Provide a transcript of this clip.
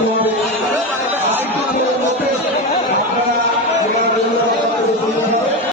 হবে